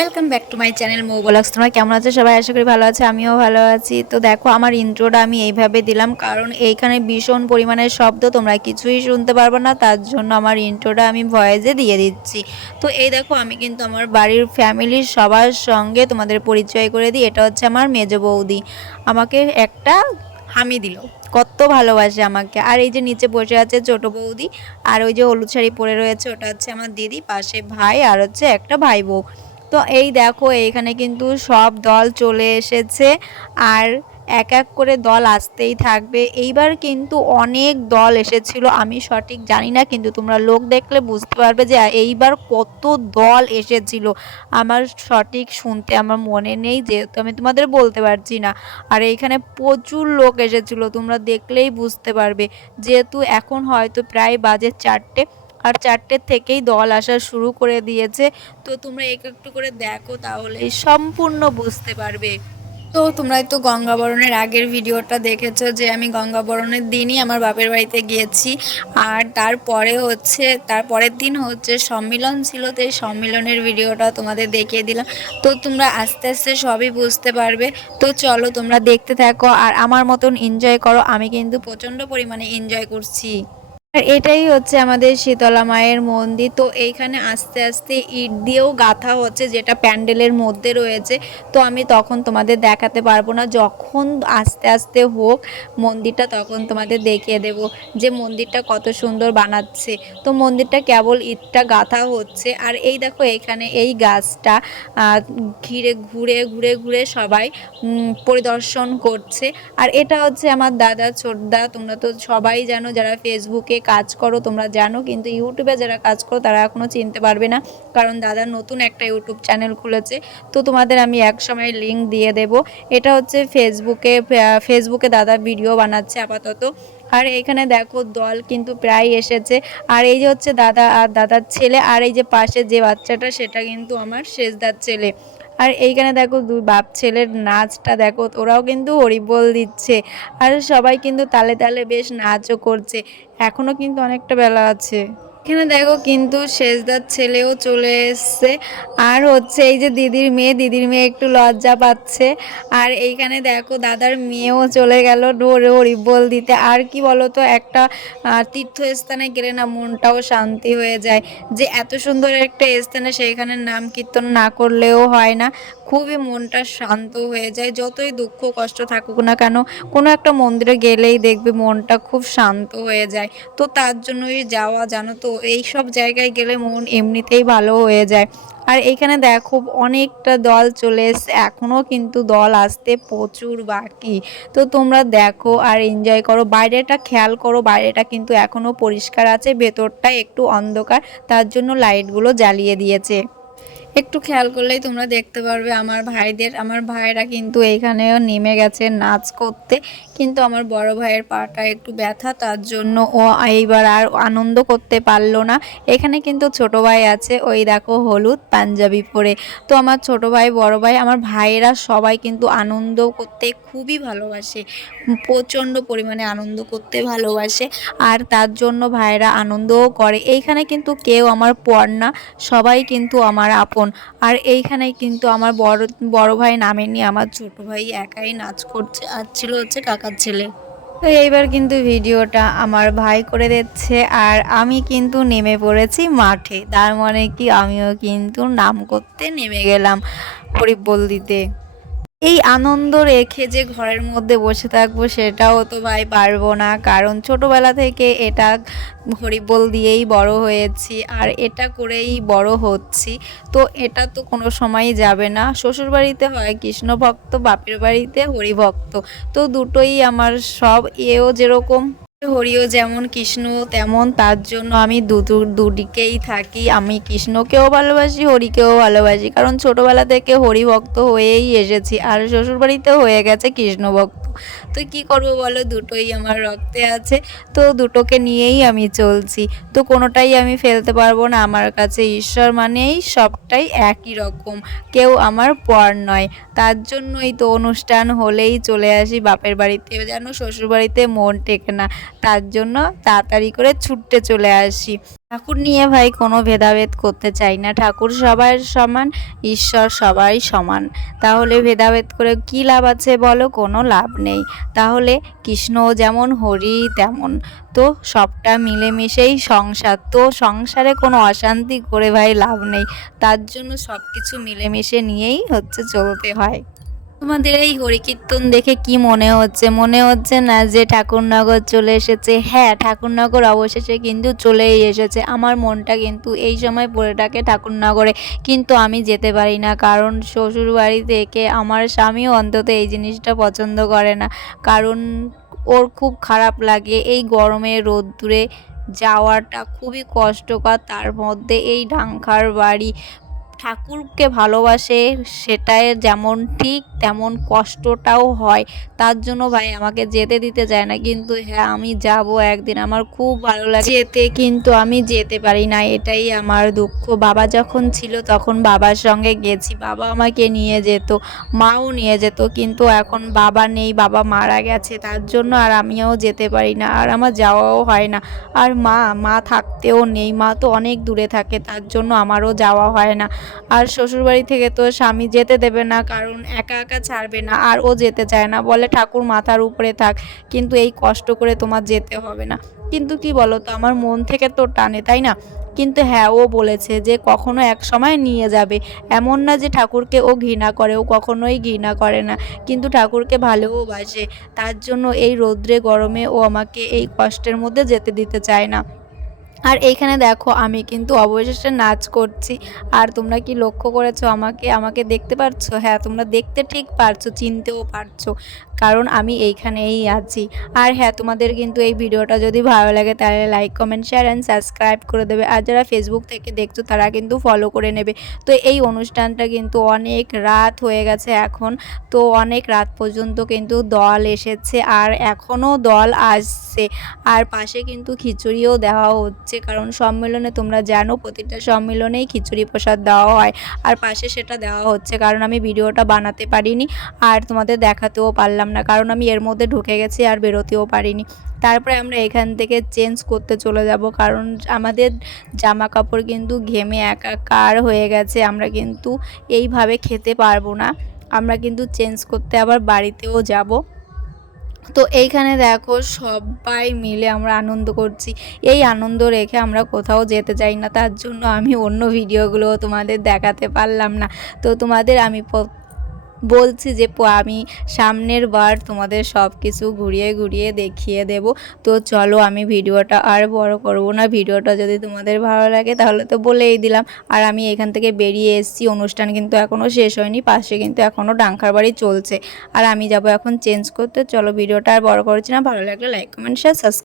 Welcome back to my channel Mou blogs. তোমরা কেমন আছো সবাই? আশা করি ভালো আছে, আমিও ভালো আছি। তো দেখো আমার ইন্ট্রোটা আমি এইভাবে দিলাম কারণ এইখানে ভীষণ পরিমাণের শব্দ, তোমরা কিছুই শুনতে পারবে না, তার জন্য আমার ইন্ট্রোটা আমি ভয়েসে দিয়ে দিচ্ছি। তো এই দেখো আমি কিন্তু আমার বাড়ির ফ্যামিলির সবার সঙ্গে তোমাদের পরিচয় করে দিই। এটা হচ্ছে আমার মেজ বৌদি, আমাকে একটা হামি দিল, কত ভালোবাসে আমাকে। আর এই যে নিচে বসে আছে ছোট বৌদি, আর ওই যে হলুদ শাড়ি পরে রয়েছে ওটা হচ্ছে আমার দিদি, পাশে ভাই আর হচ্ছে একটা ভাই বউ। তো এই দেখো এইখানে কিন্তু সব দল চলে এসেছে, আর এক এক করে দল আসতেই থাকবে। এইবার কিন্তু অনেক দল এসেছিল, আমি সঠিক জানি না, কিন্তু তোমরা লোক দেখলে বুঝতে পারবে যে এইবার কত দল এসেছিল। আমার সঠিক শুনতে আমার মনে নেই, যেহেতু আমি তোমাদের বলতে পারছি না। আর এইখানে প্রচুর লোক এসেছিল, তোমরা দেখলেই বুঝতে পারবে, যেহেতু এখন হয়তো প্রায় বাজে 4টে, আর 4টের থেকেই দল আসা শুরু করে দিয়েছে। তো তোমরা একটু করে দেখো তাহলে সম্পূর্ণ বুঝতে পারবে। তো তোমরা তো গঙ্গাবরণের আগের ভিডিওটা দেখেছো যে আমি গঙ্গাবরণের দিনই আমার বাপের বাড়িতে গিয়েছি, আর তারপরে হচ্ছে তারপরের দিন হচ্ছে সম্মিলন ছিল, তো এই সম্মিলনের ভিডিওটা তোমাদের দেখিয়ে দিলাম। তো তোমরা আস্তে আস্তে সবই বুঝতে পারবে। তো চলো তোমরা দেখতে থাকো আর আমার মতন এনজয় করো, আমি কিন্তু প্রচণ্ড পরিমাণে এনজয় করছি। আর এটাই হচ্ছে আমাদের শীতলা মায়ের মন্দির। তো এইখানে আস্তে আস্তে ইট দিয়েও গাঁথা হচ্ছে, যেটা প্যান্ডেলের মধ্যে রয়েছে। তো আমি তখন তোমাদের দেখাতে পারবো না, যখন আস্তে আস্তে হোক মন্দিরটা তখন তোমাদের দেখিয়ে দেব যে মন্দিরটা কত সুন্দর বানাচ্ছে। তো মন্দিরটা কেবল ইটটা গাঁথা হচ্ছে। আর এই দেখো এখানে এই গাছটা ঘিরে ঘুরে ঘুরে ঘুরে সবাই পরিদর্শন করছে। আর এটা হচ্ছে আমার দাদা ছোটদা, তোমরা তো সবাই জানো, যারা ফেসবুকে কাজ করো তোমরা জানো, কিন্তু ইউটিউবে যারা কাজ করো তারা এখনও চিনতে পারবে না, কারণ দাদা নতুন একটা ইউটিউব চ্যানেল খুলেছে। তো তোমাদের আমি এক সময় লিঙ্ক দিয়ে দেব। এটা হচ্ছে ফেসবুকে দাদা ভিডিও বানাচ্ছে আপাতত। আর এখানে দেখো দল কিন্তু প্রায় এসেছে। আর এই যে হচ্ছে দাদা আর দাদার ছেলে, আর এই যে পাশে যে বাচ্চাটা সেটা কিন্তু আমার শেষদার ছেলে। আর এইখানে দেখো দুই বাপ ছেলের নাচটা দেখো, ওরাও কিন্তু হরিবোল দিচ্ছে, আর সবাই কিন্তু তালে তালে বেশ নাচও করছে। এখনো কিন্তু অনেকটা বেলা আছে। এখানে দেখো কিন্তু শেষদার ছেলেও চলে এসছে, আর হচ্ছে এই যে দিদির মেয়ে একটু লজ্জা পাচ্ছে। আর এইখানে দেখো দাদার মেয়েও চলে গেল হরিবোল দিতে। আর কি বলতো, একটা তীর্থস্থানে গেলে না মনটাও শান্তি হয়ে যায়, যে এত সুন্দর একটা স্থানে সেইখানে নাম কীর্তন না করলেও হয় না, খুবই মনটা শান্ত হয়ে যায়। যতই দুঃখ কষ্ট থাকুক না কেন, কোনো একটা মন্দিরে গেলেই দেখবে মনটা খুব শান্ত হয়ে যায়। তো তার জন্যই যাওয়া, জানো তো, এই সব জায়গায় গেলে মন এমনিতেই ভালো হয়ে যায়। আর এখানে দেখো অনেকটা দল চলে এসছে, এখনও কিন্তু দল আসতে প্রচুর বাকি। তো তোমরা দেখো আর এনজয় করো। বাইরেটা খেয়াল করো, বাইরেটা কিন্তু এখনও পরিষ্কার আছে, ভেতরটা একটু অন্ধকার, তার জন্য লাইটগুলো জ্বালিয়ে দিয়েছে। একটু খেয়াল করলেই তোমরা দেখতে পারবে আমার ভাইরা কিন্তু এইখানেও নেমে গেছে নাচ করতে, কিন্তু আমার বড় ভাইয়ের পাটা একটু ব্যথা, তার জন্য ও এইবার আর আনন্দ করতে পারলো না। এখানে কিন্তু ছোট ভাই আছে, ওই দেখো হলুদ পাঞ্জাবি পরে। তো আমার ছোট ভাই বড় ভাই আমার ভাইয়েরা সবাই কিন্তু আনন্দ করতে খুবই ভালোবাসে, প্রচণ্ড পরিমাণে আনন্দ করতে ভালোবাসে, আর তার জন্য ভাইয়েরা আনন্দও করে। এইখানে কিন্তু কেউ আমার পর না, সবাই কিন্তু আমার আপন। আর এইখানে কিন্তু আমার বড় ভাই নামেনি, আমার ছোট ভাই একাই নাচ করছে, আর ছিল হচ্ছে কাকার ছেলে। তো এইবার কিন্তু ভিডিওটা আমার ভাই করে দিচ্ছে, আর আমি কিন্তু নেমে পড়েছি মাঠে, তার মানে কি আমিও কিন্তু নাম করতে নেমে গেলাম, হরিবোল দিতে। এই আনন্দ রেখে যে ঘরের মধ্যে বসে থাকবো সেটাও তো ভাই পারবো না, কারণ ছোটবেলা থেকে এটা হরিবোল দিয়েই বড় হয়েছি, আর এটা করেই বড় হচ্ছি। তো এটা তো কোনো সময়ই যাবে না। শ্বশুরবাড়িতে হয় কৃষ্ণ ভক্ত, বাপের বাড়িতে হরিভক্ত, তো দুটোই আমার সব। এও যেরকম হরিও যেমন কৃষ্ণ তেমন, তার জন্য আমি দুদিকেই থাকি। আমি কৃষ্ণকেও ভালোবাসি, হরিকেও ভালোবাসি, কারণ ছোটবেলা থেকে হরি ভক্ত হয়েই এসেছি, আর শ্বশুরবাড়িতেও হয়ে গেছে কৃষ্ণ ভক্ত। তো কি করব বলো, দুটোই আমার রক্তে আছে, তো দুটোকে নিয়েই আমি চলছি। তো কোনোটাই আমি ফেলতে পারবো না, আমার কাছে ঈশ্বর মানেই সবটাই একই রকম, কেউ আমার পর নয়। তার জন্যই তো অনুষ্ঠান হলেই চলে আসি বাপের বাড়িতে, যেন শ্বশুরবাড়িতে মন টেকে না। তার জন্য তাড়াতাড়ি করে ছুটতে চলে আসি। ঠাকুর নিয়ে ভাই কোনো ভেদাভেদ করতে চাই না, ঠাকুর সবার সমান, ঈশ্বর সবাই সমান। তাহলে ভেদাভেদ করে কী লাভ আছে বলো? কোনো লাভ নেই। তাহলে কৃষ্ণ যেমন হরি তেমন, তো সবটা মিলেমিশেই সংসার, তো সংসারে কোনো অশান্তি করে ভাই লাভ নেই। তার জন্য সব কিছু মিলেমিশে নিয়েই চলতে হয়। তোমাদের এই হরিকীর্তন দেখে কি মনে হচ্ছে? মনে হচ্ছে না যে ঠাকুরনগর চলে এসেছে? হ্যাঁ, ঠাকুরনগর অবশেষে কিন্তু চলেই এসেছে। আমার মনটা কিন্তু এই সময় পড়ে থাকে ঠাকুরনগরে, কিন্তু আমি যেতে পারি না, কারণ শ্বশুরবাড়ি থেকে আমার স্বামীও অন্তত এই জিনিসটা পছন্দ করে না, কারণ ওর খুব খারাপ লাগে এই গরমে রোদ্দুরে যাওয়াটা, খুবই কষ্টকর। তার মধ্যে এই ডাংখার বাড়ি, ঠাকুরকে ভালোবাসে সেটাই যেমন ঠিক তেমন কষ্টটাও হয়। তার জন্য ভাই আমাকে যেতে দিতে চায় না, কিন্তু হ্যাঁ আমি যাব একদিন, আমার খুব ভালো লাগে যেতে, কিন্তু আমি যেতে পারি না, এটাই আমার দুঃখ। বাবা যখন ছিল তখন বাবার সঙ্গে গেছি, বাবা আমাকে নিয়ে যেত, মাও নিয়ে যেত, কিন্তু এখন বাবা নেই, বাবা মারা গেছে, তার জন্য আর আমিও যেতে পারি না, আর আমার যাওয়াও হয় না। আর মা থাকতেও নেই, মা তো অনেক দূরে থাকে, তার জন্য আমারও যাওয়া হয় না। আর শ্বশুরবাড়ি থেকে তো স্বামী যেতে দেবে না, কারণ একা একা ছাড়বে না, আর ও যেতে চায় না, বলে ঠাকুর মাথার উপরে থাক, কিন্তু এই কষ্ট করে তোমার যেতে হবে না। কিন্তু কি বলো তো, আমার মন থেকে তো টানে, তাই না? কিন্তু হ্যাঁ, ও বলেছে যে কখনো এক সময় নিয়ে যাবে, এমন না যে ঠাকুরকে ও ঘৃণা করে, ও কখনোই ঘৃণা করে না, কিন্তু ঠাকুরকে ভালোবাসে। তার জন্য এই রৌদ্রে গরমে ও আমাকে এই কষ্টের মধ্যে যেতে দিতে চায় না। আর এইখানে দেখো আমি কিন্তু অবশেষে নাচ করছি। আর তোমরা কি লক্ষ্য করেছো আমাকে? আমাকে দেখতে পারছো? হ্যাঁ, তোমরা দেখতে ঠিক পারছো, চিনতেও পারছো, কারণ আমি এইখানেই আছি। আর হ্যাঁ, তোমাদের কিন্তু এই ভিডিওটা যদি ভালো লাগে তাহলে like comment share and subscribe করে দেবে, আর যারা ফেসবুক থেকে দেখছো তারা কিন্তু ফলো করে নেবে। তো এই অনুষ্ঠানটা কিন্তু অনেক রাত হয়ে গেছে এখন, তো অনেক রাত পর্যন্ত কিন্তু দল এসেছে, আর এখনও দল আসছে। আর পাশে কিন্তু খিচুড়িও দেওয়া হচ্ছে, কারণ সম্মেলনে তোমরা জানো প্রতিটা সম্মেলনেই খিচুড়ি প্রসাদ দেওয়া হয়, আর পাশে সেটা দেওয়া হচ্ছে, কারণ আমি ভিডিওটা বানাতে পারিনি আর তোমাদের দেখাতেও পারলাম না, কারণ আমি এর মধ্যে ঢুকে গেছি আর বেরোতেও পারিনি। তারপরে আমরা এখান থেকে চেঞ্জ করতে চলে যাব, কারণ আমাদের জামা কাপড় কিন্তু ঘেমে একাকার হয়ে গেছে, আমরা কিন্তু এইভাবে খেতে পারবো না, আমরা কিন্তু চেঞ্জ করতে আবার বাড়িতেও যাব। তো এইখানে দেখো সবাই মিলে আমরা আনন্দ করছি, এই আনন্দ রেখে আমরা কোথাও যেতে চাই না, তার জন্য আমি অন্য ভিডিওগুলো তোমাদের দেখাতে পারলাম না। তো তোমাদের আমি বলছি যে আমি সামনের বার তোমাদের সব কিছু ঘুরিয়ে ঘুরিয়ে দেখিয়ে দেব। তো চলো আমি ভিডিওটা আর বড় করব না, ভিডিওটা যদি তোমাদের ভালো লাগে তাহলে তো বলেই দিলাম। আর আমি এখান থেকে বেরিয়ে এসেছি, অনুষ্ঠান কিন্তু এখনও শেষ হয়নি, পাশে কিন্তু এখনও ডাংখার বাড়ি চলছে, আর আমি যাব এখন চেঞ্জ করতে। চলো ভিডিওটা আর বড় করছি না, ভালো লাগলে লাইক কমেন্ট শেয়ার সাবস্ক্রাইব।